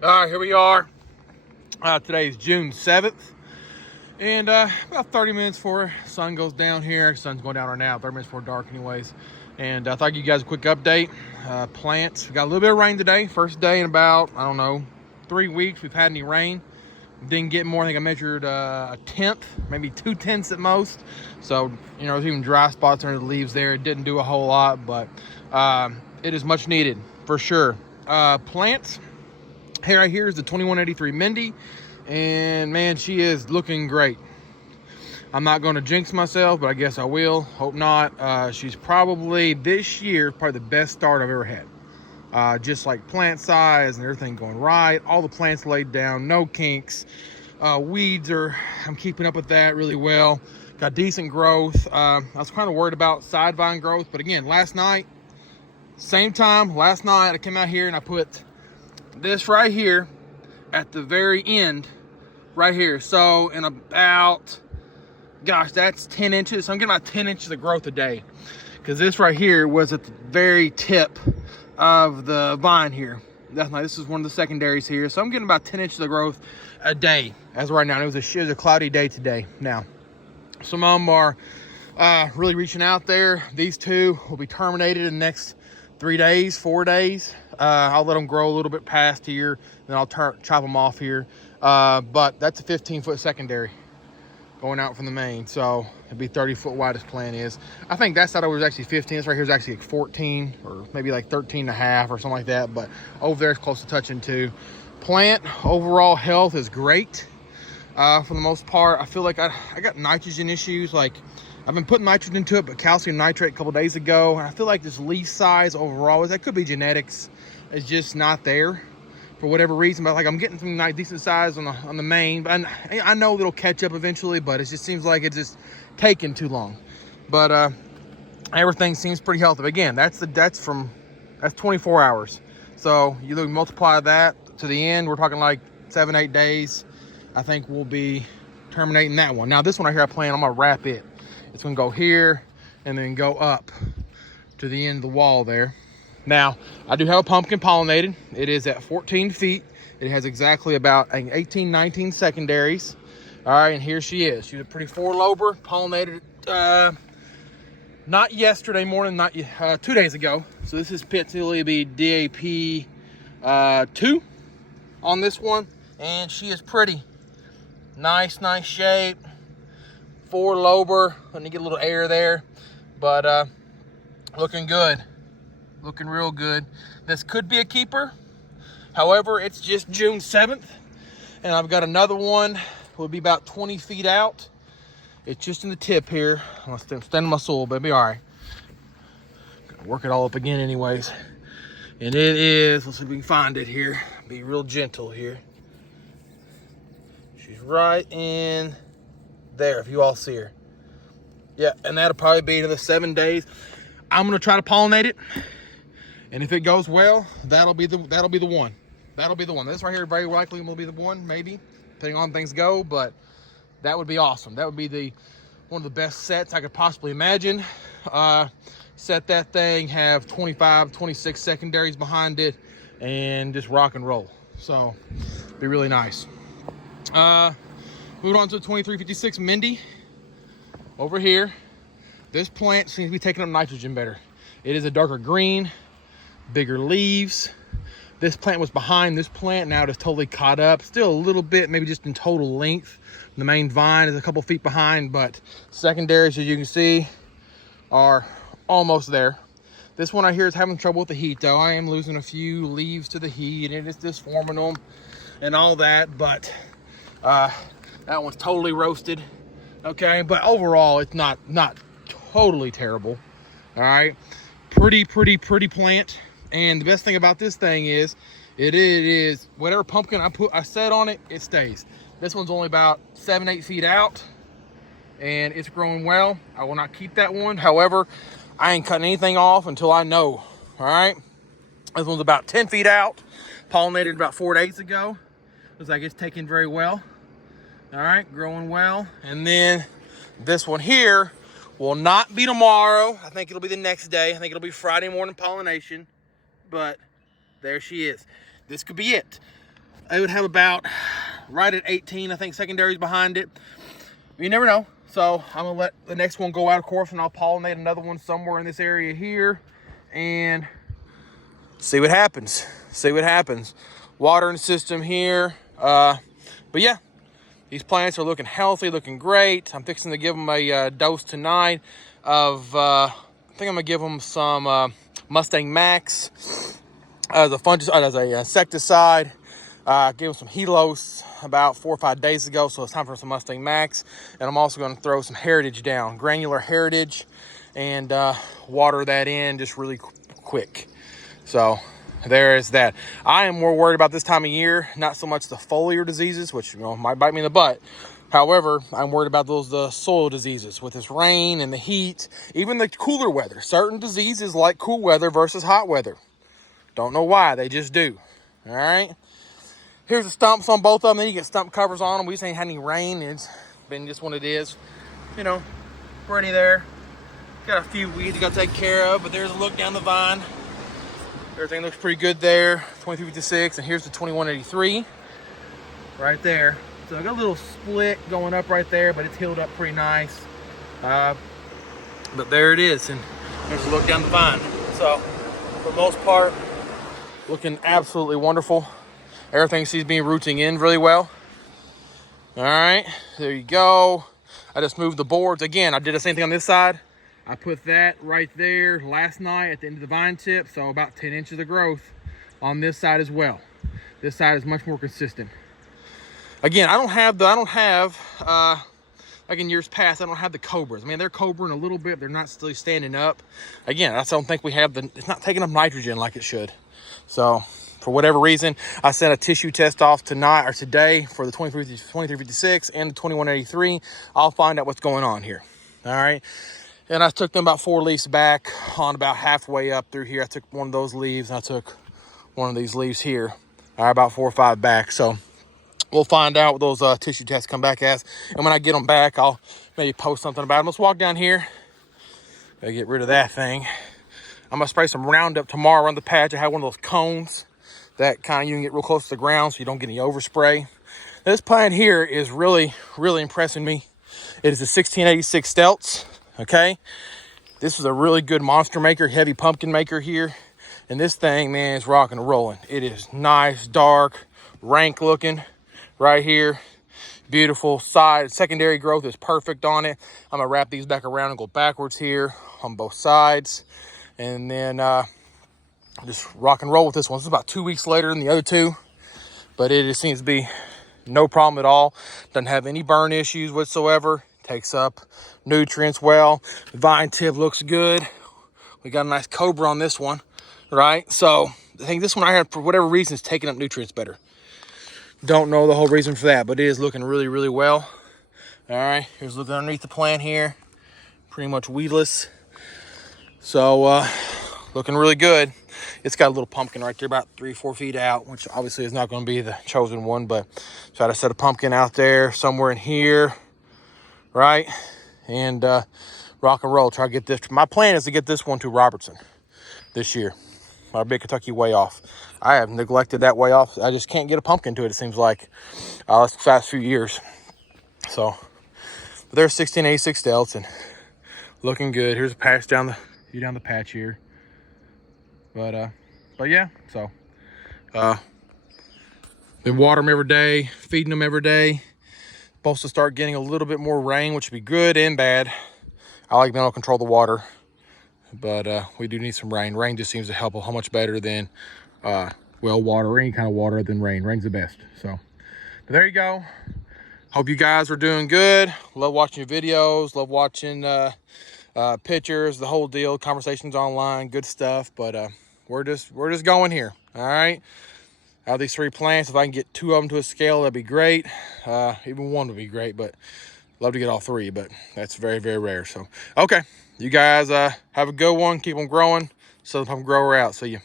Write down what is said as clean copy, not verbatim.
All right, here we are. Today is June 7th. And about 30 minutes before sun goes down here. Sun's going down right now, 30 minutes before dark anyways. And I thought I'd give you guys a quick update. Plants, we got a little bit of rain today. First day in about, 3 weeks we've had any rain. Didn't get more. I think I measured a tenth, maybe 2/10 at most. So, there's even dry spots under the leaves there. It didn't do a whole lot, but it is much needed for sure. Plants, here right here is the 2183 Mindy. And man, she is looking great. I'm not going to jinx myself, but I guess I will. Hope not. She's probably this year, probably the best start I've ever had. Just like plant size and everything going right. All the plants laid down, no kinks. Weeds I'm keeping up with that really well. Got decent growth. I was kind of worried about side vine growth, but again, last night I came out here and I put this right here at the very end, right here. So in about, that's 10 inches. So I'm getting about 10 inches of growth a day, because this right here was at the very tip of the vine here. This is one of the secondaries here. So I'm getting about 10 inches of growth a day as of right now. It was a cloudy day today. Now, some of them are really reaching out there. These two will be terminated in the next 3 days, 4 days. I'll let them grow a little bit past here, then I'll chop them off here. But that's a 15-foot secondary going out from the main, so it'd be 30-foot wide. This plant is. I think that side was actually 15. This right here is actually like 14 or maybe like 13 and a half or something like that. But over there is close to touching too. Plant overall health is great. For the most part, I feel like I got nitrogen issues. Like, I've been putting nitrogen into it, but calcium nitrate a couple days ago. And I feel like this leaf size overall, that could be genetics, is just not there for whatever reason. But like, I'm getting some decent size on the main. But I know it'll catch up eventually, but it just seems like it's just taking too long. But everything seems pretty healthy. But again, that's 24 hours. So you multiply that to the end, we're talking like 7-8 days. I think we'll be terminating that one. Now this one right here, I'm gonna wrap it. It's gonna go here and then go up to the end of the wall there. Now, I do have a pumpkin pollinated. It is at 14 feet. It has exactly about 18, 19 secondaries. All right, and here she is. She's a pretty 4-lober, pollinated not yesterday morning, 2 days ago. So this is potentially be DAP 2 on this one. And she is pretty. Nice shape. 4-lober. Let me get a little air there. But looking good. Looking real good. This could be a keeper. However, it's just June 7th. And I've got another one. Will be about 20 feet out. It's just in the tip here. I'm gonna stand in my soil, but it'll be all right. Gonna work it all up again anyways. And it is, let's see if we can find it here. Be real gentle here. She's right in there, if you all see her. Yeah, and that'll probably be another 7 days. I'm gonna try to pollinate it. And if it goes well, that'll be the one. That'll be the one. This right here very likely will be the one, maybe, depending on how things go, but that would be awesome. That would be one of the best sets I could possibly imagine. Set that thing, have 25, 26 secondaries behind it, and just rock and roll. So, be really nice. Moving on to the 2356 Mindy. Over here, this plant seems to be taking up nitrogen better. It is a darker green, bigger leaves. This plant was behind this plant. Now it is totally caught up. Still a little bit, maybe just in total length. The main vine is a couple feet behind, but secondaries, as you can see, are almost there. This one I hear is having trouble with the heat, though. I am losing a few leaves to the heat, and it's disforming them and all that, but that one's totally roasted. Okay, but overall, it's not totally terrible. All right, pretty plant. And the best thing about this thing is, it is whatever pumpkin I set on it, it stays. This one's only about 7-8 feet out, and it's growing well. I will not keep that one. However, I ain't cutting anything off until I know. All right, this one's about 10 feet out, pollinated about 4 days ago. Looks like it's taking very well. All right, growing well. And then this one here will not be tomorrow. I think it'll be the next day. I think it'll be Friday morning pollination. But there she is. This could be it. I would have about right at 18, I think, secondaries behind it. You never know. So I'm gonna let the next one go out, of course, and I'll pollinate another one somewhere in this area here and see what happens. See what happens. Watering system here. But yeah, these plants are looking healthy, looking great. I'm fixing to give them a dose tonight of, I think I'm gonna give them some Mustang Max as a fungicide, as a insecticide. Gave them some Helos about 4 or 5 days ago, so it's time for some Mustang Max. And I'm also gonna throw some Heritage down, granular Heritage, and water that in just really quick. So there is that. I am more worried about this time of year, not so much the foliar diseases, which might bite me in the butt. However, I'm worried about those soil diseases with this rain and the heat, even the cooler weather. Certain diseases like cool weather versus hot weather. Don't know why, they just do. All right. Here's the stumps on both of them. Then you get stump covers on them. We just ain't had any rain. It's been just what it is. Pretty there. Got a few weeds you got to take care of, but there's a look down the vine. Everything looks pretty good there. 2356, and here's the 2183 right there. So I got a little split going up right there, but it's healed up pretty nice. But there it is, and there's a look down the vine. So for the most part, looking absolutely wonderful. Everything seems to be rooting in really well. All right, there you go. I just moved the boards. Again, I did the same thing on this side. I put that right there last night at the end of the vine tip, so about 10 inches of growth on this side as well. This side is much more consistent. Again, I don't have, like in years past, I don't have the cobras. I mean, they're cobraing a little bit, they're not still standing up. Again, I don't think we have it's not taking up nitrogen like it should. So for whatever reason, I sent a tissue test off tonight or today for the 2356 and the 2183. I'll find out what's going on here. All right. And I took them about 4 leaves back on about halfway up through here. I took one of those leaves and I took one of these leaves here, about 4 or 5 back. So we'll find out what those tissue tests come back as. And when I get them back, I'll maybe post something about them. Let's walk down here. Gotta get rid of that thing. I'm gonna spray some Roundup tomorrow around the patch. I have one of those cones that kind of you can get real close to the ground so you don't get any overspray. This plant here is really, really impressing me. It is a 1686 Stelts. Okay, this is a really good monster maker, heavy pumpkin maker here. And this thing, man, is rocking and rolling. It is nice, dark, rank looking right here. Beautiful side, secondary growth is perfect on it. I'm gonna wrap these back around and go backwards here on both sides. And then just rock and roll with this one. This is about 2 weeks later than the other two, but it just seems to be no problem at all. Doesn't have any burn issues whatsoever. Takes up nutrients well. The vine tip looks good. We got a nice cobra on this one, right? So I think this one I have, for whatever reason, is taking up nutrients better. Don't know the whole reason for that, but it is looking really, really well. All right, here's looking underneath the plant here. Pretty much weedless. So looking really good. It's got a little pumpkin right there about 3 or 4 feet out, which obviously is not going to be the chosen one, but try to set a pumpkin out there somewhere in here. Right, and rock and roll. Try to get this. My plan is to get this one to Robertson this year. Our big Kentucky way off. I have neglected that way off. I just can't get a pumpkin to it. It seems like the past few years. So but there's 1686 Stelts and looking good. Here's a patch down the patch here. But yeah. So been watering them every day, feeding them every day. Supposed to start getting a little bit more rain, which would be good and bad. I like being able to control the water, but we do need some rain. Rain just seems to help how much better than well water or any kind of water than rain. Rain's the best. So but there you go. Hope you guys are doing good. Love watching your videos. Love watching pictures, the whole deal. Conversations online, good stuff. But we're just going here. All right. Out of these 3 plants, if I can get 2 of them to a scale, that'd be great. Even 1 would be great, but love to get all 3, but that's very, very rare. So, okay. You guys have a good one. Keep them growing. Southern Pumpkin Grower out. See you.